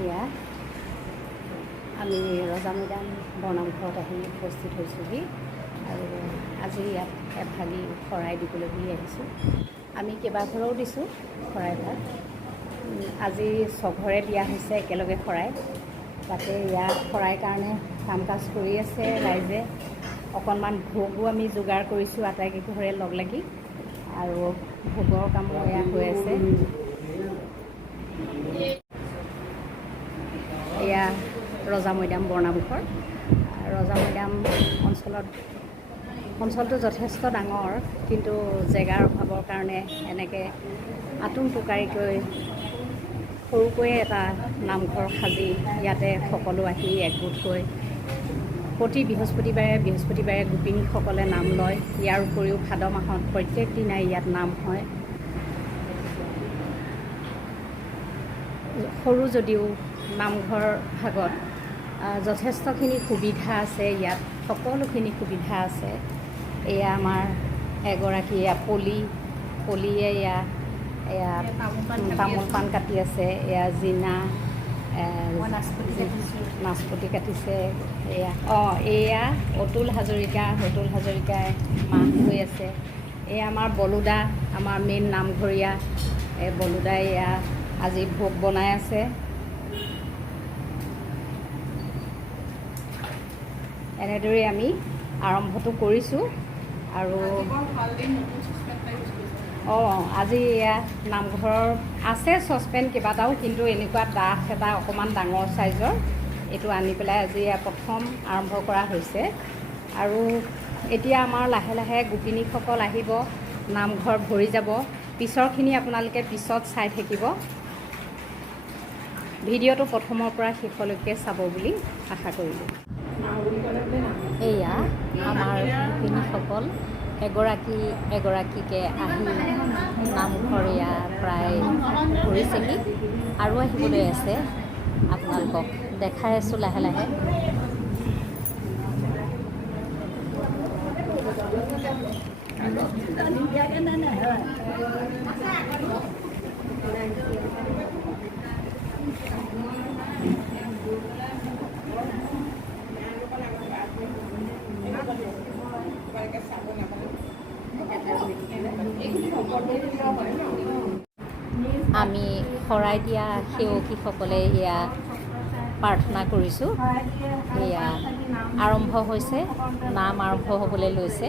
এয়া আমি ৰজা মৈদাম বৰনামঘৰত আহি উপস্থিত হৈছোঁহি আৰু আজি ইয়াত এভাগি শৰাই দিবলৈ বুলি আহিছোঁ। আমি কেইবাঘৰেও দিছোঁ শৰাইভাগ। আজি 6 ঘৰে দিয়া হৈছে একেলগে শৰাই। তাতে ইয়াত শৰাই কাৰণে কাম কাজ কৰি আছে ৰাইজে। অকণমান ভোগো আমি যোগাৰ কৰিছোঁ আটাইকেইঘৰে লগ লাগি, আৰু ভোগৰ কামো এয়া হৈ আছে। এয়া ৰজা মৈদাম বৰনামঘৰ। ৰজা মৈদাম অঞ্চলটো যথেষ্ট ডাঙৰ, কিন্তু জেগাৰ অভাৱৰ কাৰণে এনেকৈ আটোম টোকাৰিকৈ সৰুকৈয়ে এটা নামঘৰ সাজি ইয়াতে সকলো আহি একগোট হৈ প্ৰতি বৃহস্পতিবাৰে গোপিনীসকলে নাম লয়। ইয়াৰ উপৰিও ভাদ মাহত প্ৰত্যেক দিনাই ইয়াত নাম হয়। সৰু যদিও নামঘৰ ভাগত যথেষ্টখিনি সুবিধা আছে। ইয়াত সকলোখিনি সুবিধা আছে। এয়া আমাৰ এগৰাকী পলিয়ে এয়া তামোল পাণ কাটি আছে। এয়া জিনা নাচপতি কাটিছে। এয়া অতুল হাজৰিকাই মাহ হৈ আছে। এয়া আমাৰ বলোদা, আমাৰ মেইন নামঘৰীয়া বলোদাই এয়া আজি ভোগ বনাই আছে। এনেদৰেই আমি আৰম্ভটো কৰিছোঁ। আৰু আজি এয়া নামঘৰৰ আছে চচপেন কেইবাটাও, কিন্তু এনেকুৱা ডাঠ এটা অকণমান ডাঙৰ চাইজৰ এইটো আনি পেলাই আজি প্ৰথম আৰম্ভ কৰা হৈছে। আৰু এতিয়া আমাৰ লাহে লাহে গোপিনীসকল আহিব, নামঘৰ ভৰি যাব। পিছৰখিনি আপোনালোকে পিছত চাই থাকিব। ভিডিঅ'টো প্ৰথমৰ পৰা শেষলৈকে চাব বুলি আশা কৰিলোঁ। এয়া আমাৰ গোপিনীসকল এগৰাকীকৈ আহি নামঘৰ এয়া প্ৰায় কৰিছেহি আৰু আহিবলৈ আছে। আপোনালোকক দেখাই আছোঁ লাহে লাহে। আমি শৰাই দিয়া সেৱকীসকলে এয়া প্ৰাৰ্থনা কৰিছোঁ। এয়া আৰম্ভ হৈছে, নাম আৰম্ভ হ'বলৈ লৈছে।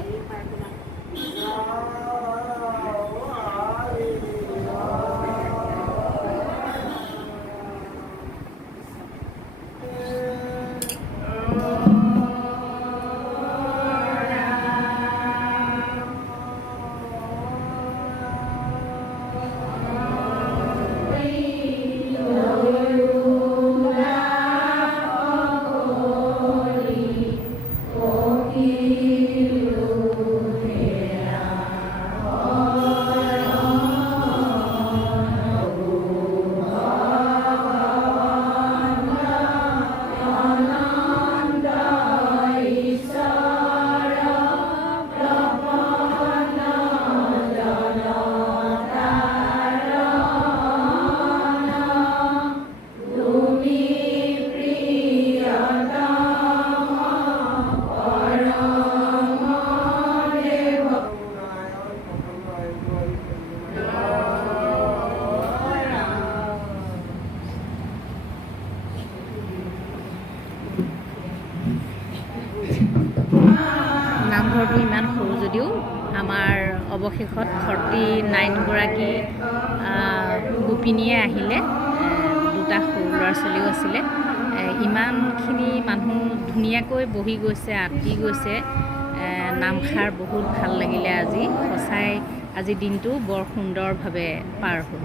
নামঘৰটো ইমান সৰু যদিও আমাৰ অৱশেষত 49 গৰাকী গোপিনীয়ে আহিলে। 2টা সৰু ল'ৰা ছোৱালীও আছিলে। ইমানখিনি মানুহ ধুনীয়াকৈ বহি গৈছে, আঁতি গৈছে। নামষাৰ বহুত ভাল লাগিলে আজি। সঁচাই আজি দিনটো বৰ সুন্দৰভাৱে পাৰ হ'ল।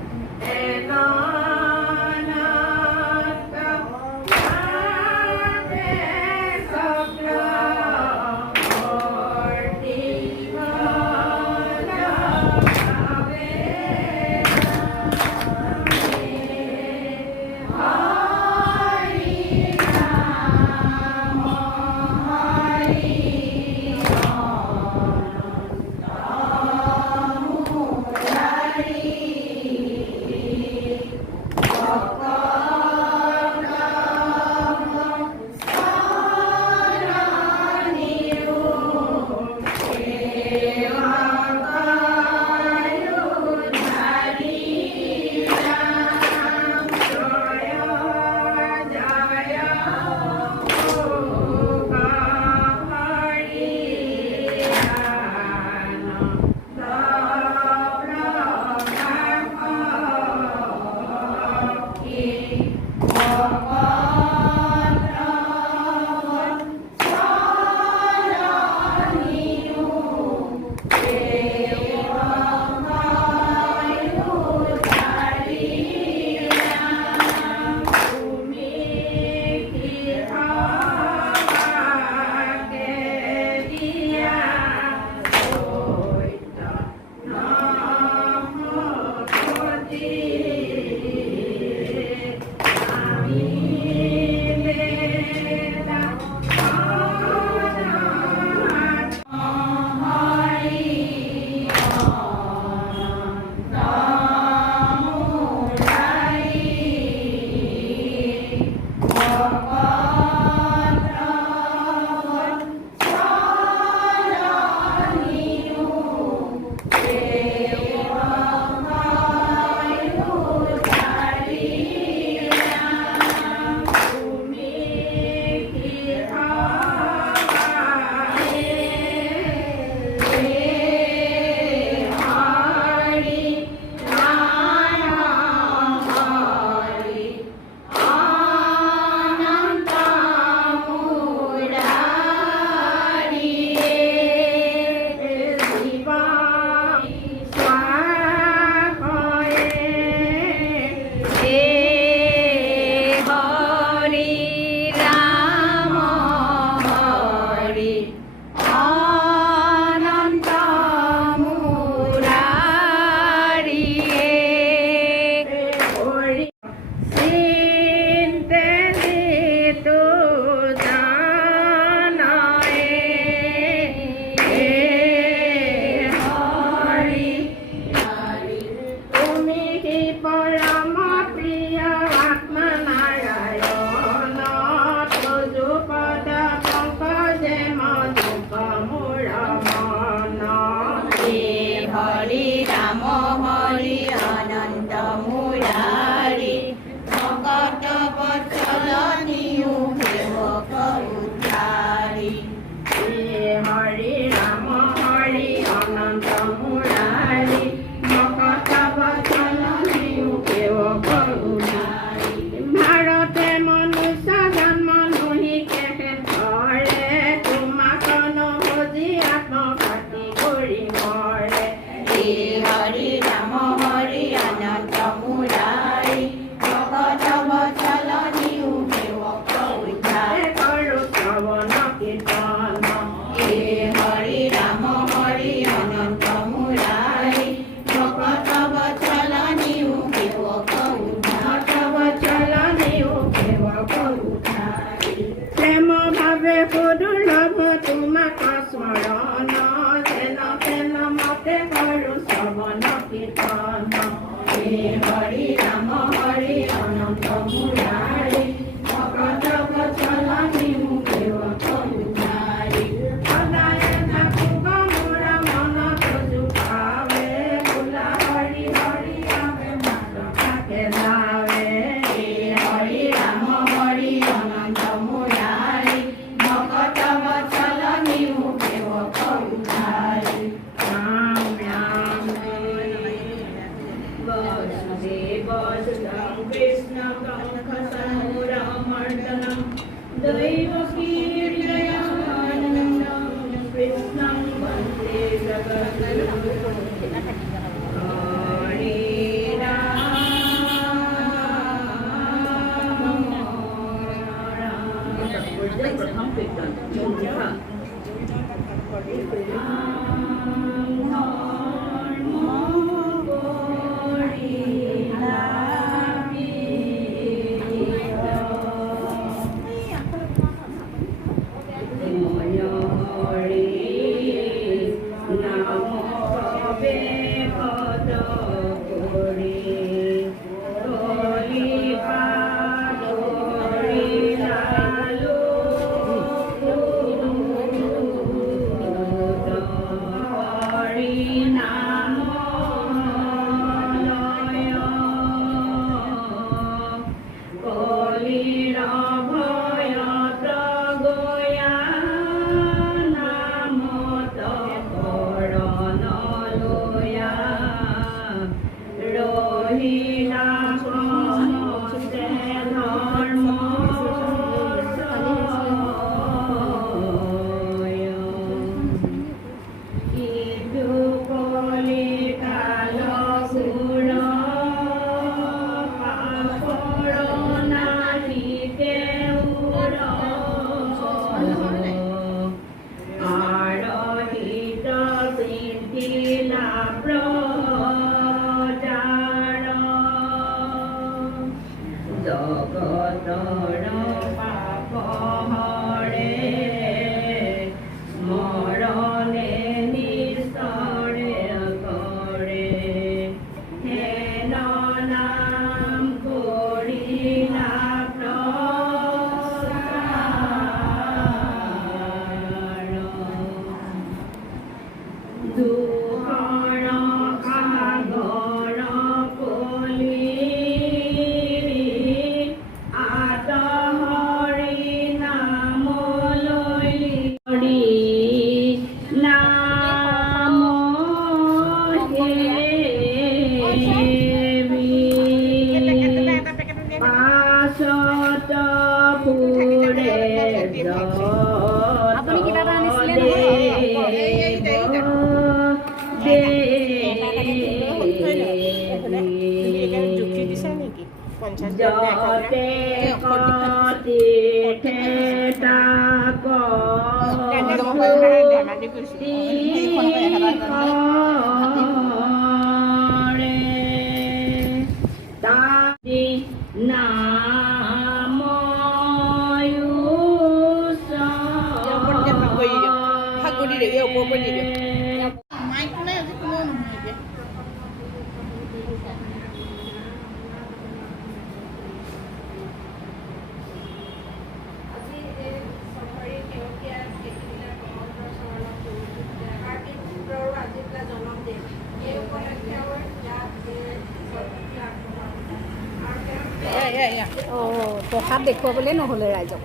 প্ৰসাদ দেখুৱাবলৈ নহ'লে ৰাইজক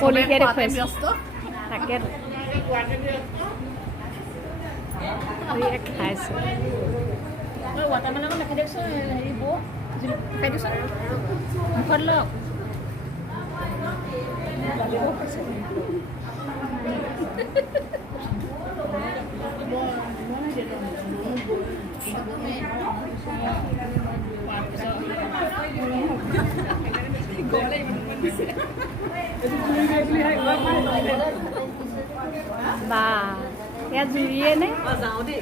কলিকে দেখুৱাইছোঁ তাকে খাইছোঁ মুখত লওক বা ইয়াত জুৰিয়ে নে যাওঁ দেই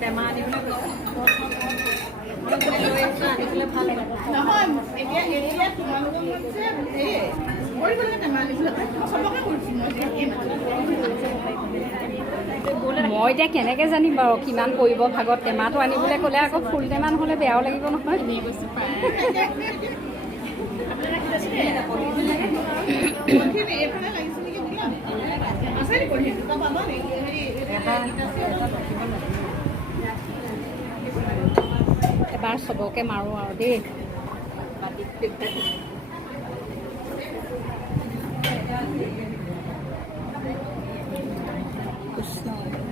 টেমা আনিবলৈ মই এতিয়া কেনেকৈ জানিম বাৰু কিমান পৰিব ভাগত টেমাটো আনিবলৈ ক'লে আকৌ ফুল টেমা নহ'লে বেয়াও লাগিব নহয় এবাৰ এবাৰ চবকে মাৰোঁ আৰু দেই। কৃষ্ণ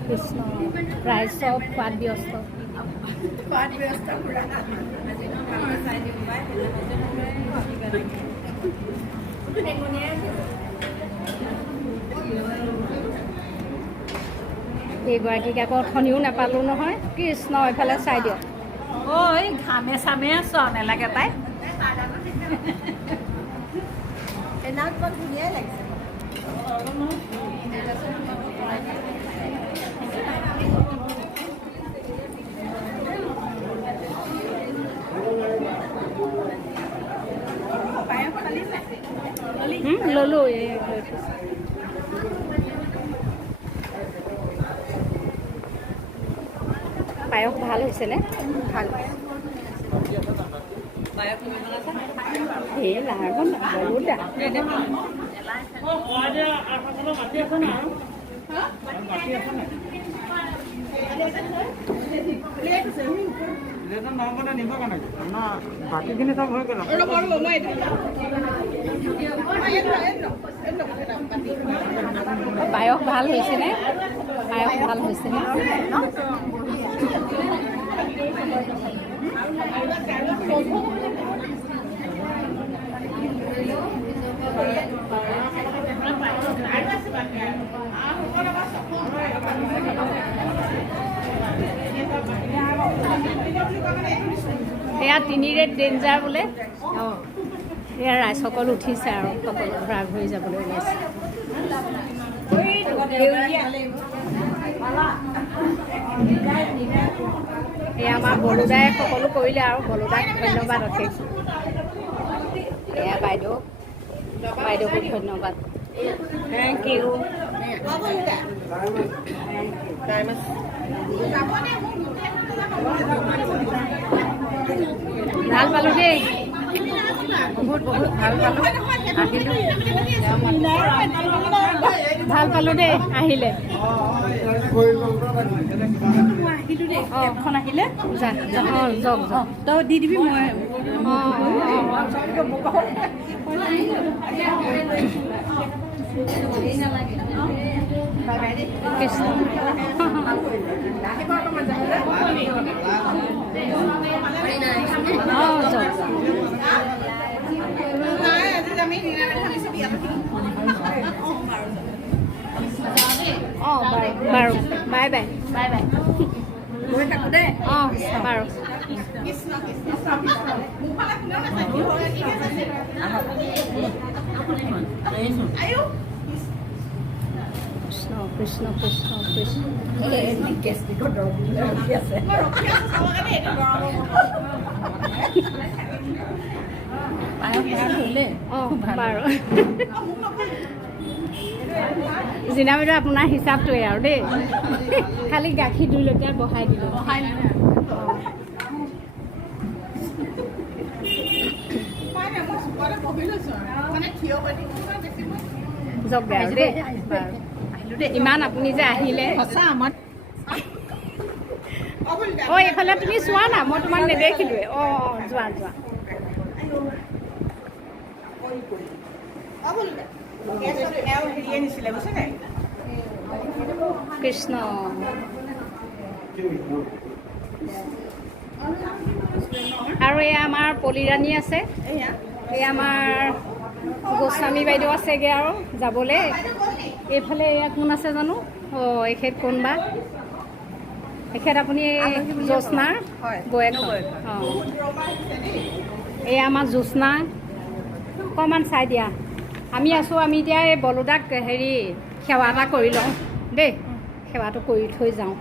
কৃষ্ণ প্ৰায় চব খোৱাত ব্যস্ত। এইগৰাকীক আকৌ অথনিও নাপালোঁ নহয়। কৃষ্ণ এইফালে চাই দিয়ক। ঐ ঘামে চামে চোৱা নেলাগে তাই। ধুনীয়াই লাগিছে। ল'লোঁ পায়স ভাল হৈছেনে? ভাল এই লাহেব বহুত বাকীখিনি চব হৈ গ'ল। পায়স ভাল হৈছেনে? পায়স ভাল হৈছেনে? এয়া 3 ৰেট ডেঞ্জাৰ বোলে। এয়া ৰাইজসকল উঠিছে আৰু সকলো ভাগ হৈ যাবলৈ ওলাইছে। এয়া আমাৰ বলোদাই সকলো কৰিলে আৰু বলোদাক ধন্যবাদ অশেষ। এয়া বাইদেউকো ধন্যবাদ। Thank you. ভাল পালোঁ দেই, বহুত ভাল পালোঁ। ভাল পালোঁ দেই আহিলে। এখন আহিলে যাওক তই দি দিবি মই কৃষ্ণ যাওক। বাৰু বাই বাই বাই বাই গৈ থাকো দেই। বাৰু কৃষ্ণ কৃষ্ণ কৃষ্ণ কৃষ্ণ। বাৰু জিনা বাইদেউ আপোনাৰ হিচাপটোৱে আৰু দেই, খালি গাখীৰ 2 লিটাৰ বহাই দিলোঁ। যাওক আৰু দেই। ইমান আপুনি যে আহিলে সঁচা আমাৰ এইফালে তুমি চোৱা না, মই তোমাক নেদেখিলোৱে। যোৱা যোৱা। কৃষ্ণ আৰু এয়া আমাৰ পলিৰাণী আছে, এয়া আমাৰ গোস্বামী বাইদেউ আছেগৈ আৰু যাবলৈ। এইফালে এয়া কোন আছে জানো? এখেত কোনবা? এখেত আপুনি জ্যোৎস্নাৰ বৌয়েক। এয়া আমাৰ জ্যোৎস্না। অকণমান চাই দিয়া। আমি আছোঁ, আমি এতিয়া এই বলোদাক সেৱা এটা কৰি লওঁ দেই, সেৱাটো কৰি থৈ যাওঁ।